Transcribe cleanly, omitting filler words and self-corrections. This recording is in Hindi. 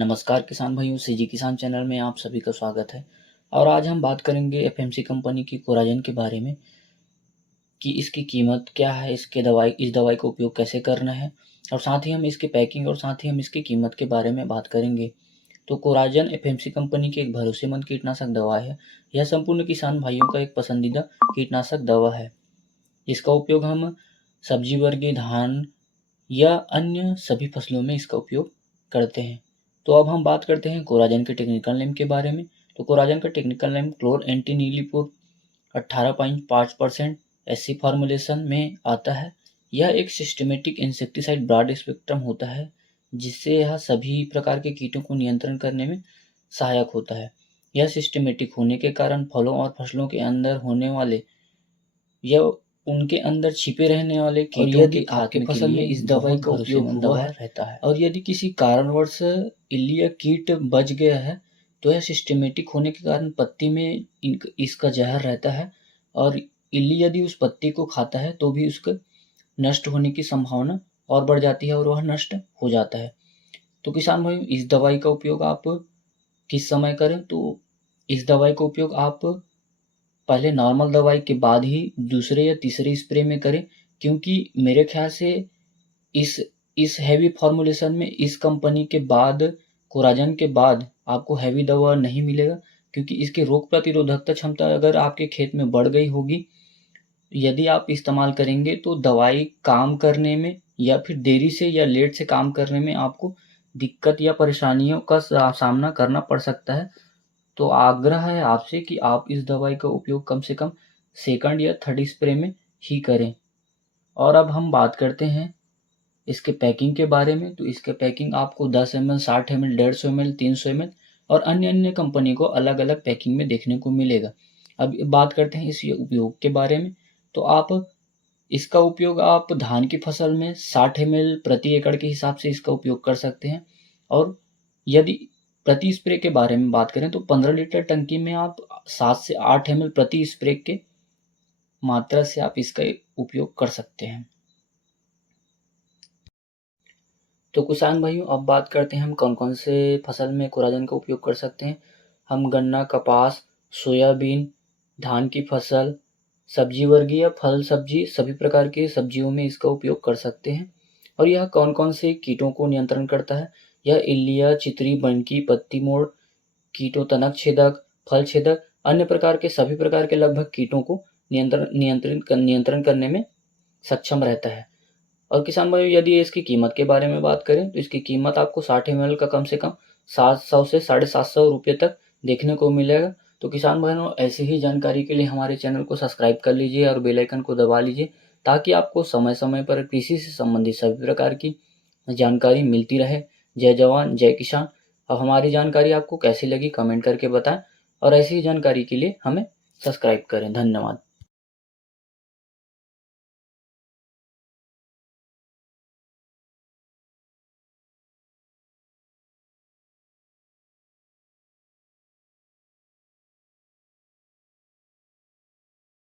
नमस्कार किसान भाइयों, सीजी किसान चैनल में आप सभी का स्वागत है। और आज हम बात करेंगे एफएमसी कंपनी की कोराजन के बारे में कि इसकी कीमत क्या है, इस दवाई का उपयोग कैसे करना है, और साथ ही हम इसकी पैकिंग और साथ ही हम इसकी कीमत के बारे में बात करेंगे। तो कोराजन एफएमसी कंपनी की एक भरोसेमंद कीटनाशक दवा है। यह संपूर्ण किसान भाइयों का एक पसंदीदा कीटनाशक दवा है। इसका उपयोग हम सब्जी वर्गीय धान या अन्य सभी फसलों में इसका उपयोग करते हैं। तो अब हम बात करते हैं कोराजन के टेक्निकल नेम के बारे में। तो कोराजन का टेक्निकल नेम क्लोर एंटीनीलिपुर 18.5% एससी फॉर्मुलेशन में आता है। यह एक सिस्टमेटिक इंसेक्टिसाइड ब्रॉड स्पेक्ट्रम होता है, जिससे यह सभी प्रकार के कीटों को नियंत्रण करने में सहायक होता है। यह सिस्टमेटिक होने के कारण फलों और फसलों के अंदर होने वाले या उनके अंदर छिपे रहने वाले कीटों के आपके फसल में इस दवाई का उपयोग हुआ रहता है। और यदि किसी कारणवश इल्ली या कीट बच गया है तो यह सिस्टमेटिक होने के कारण पत्ती में इसका जहर रहता है, और इल्ली यदि उस पत्ती को खाता है तो भी उसके नष्ट होने की संभावना और बढ़ जाती है और वह नष्ट हो जाता है। तो किसान भाई, इस दवाई का उपयोग आप किस समय करें? तो इस दवाई का उपयोग आप पहले नॉर्मल दवाई के बाद ही दूसरे या तीसरे स्प्रे में करें, क्योंकि मेरे ख्याल से इस हैवी फॉर्मुलेशन में इस कंपनी के बाद, कोराजन के बाद आपको हैवी दवा नहीं मिलेगा, क्योंकि इसकी रोग प्रतिरोधकता क्षमता अगर आपके खेत में बढ़ गई होगी, यदि आप इस्तेमाल करेंगे तो दवाई काम करने में या फिर देरी से या लेट से काम करने में आपको दिक्कत या परेशानियों का सामना करना पड़ सकता है। तो आग्रह है आपसे कि आप इस दवाई का उपयोग कम से कम सेकंड या थर्ड स्प्रे में ही करें। और अब हम बात करते हैं इसके पैकिंग के बारे में। तो इसके पैकिंग आपको 10 ml, 60 ml, 150 ml, 300 ml और अन्य कंपनी को अलग अलग पैकिंग में देखने को मिलेगा। अब बात करते हैं इस उपयोग के बारे में। तो आप इसका उपयोग आप धान की फसल में 60 ml प्रति एकड़ के हिसाब से इसका उपयोग कर सकते हैं। और यदि प्रति स्प्रे के बारे में बात करें तो 15 लीटर टंकी में आप 7 से 8 ml प्रति स्प्रे के मात्रा से आप इसका उपयोग कर सकते हैं। तो किसान भाइयों, अब बात करते हैं हम कौन कौन से फसल में कोराजन का उपयोग कर सकते हैं। हम गन्ना, कपास, सोयाबीन, धान की फसल, सब्जी वर्गीय फल सब्जी सभी प्रकार के सब्जियों में इसका उपयोग कर सकते हैं। और यह कौन कौन से कीटों को नियंत्रण करता है? यह इल्लिया, चितरी, बनकी, पत्ती मोड़ कीटों, तनक छेदक, फल छेदक, अन्य प्रकार के सभी प्रकार के लगभग कीटों को नियंत्रण करने में सक्षम रहता है। और किसान भाइयों, यदि इसकी कीमत के बारे में बात करें तो इसकी कीमत आपको 60 ml का कम से कम 700 से 750 रुपये तक देखने को मिलेगा। तो किसान भाइयों, ऐसी ही जानकारी के लिए हमारे चैनल को सब्सक्राइब कर लीजिए और बेल आइकन को दबा लीजिए, ताकि आपको समय समय पर कृषि से संबंधित सभी प्रकार की जानकारी मिलती रहे। जय जवान जय किसान। अब हमारी जानकारी आपको कैसी लगी कमेंट करके बताएं, और ऐसी ही जानकारी के लिए हमें सब्सक्राइब करें। धन्यवाद।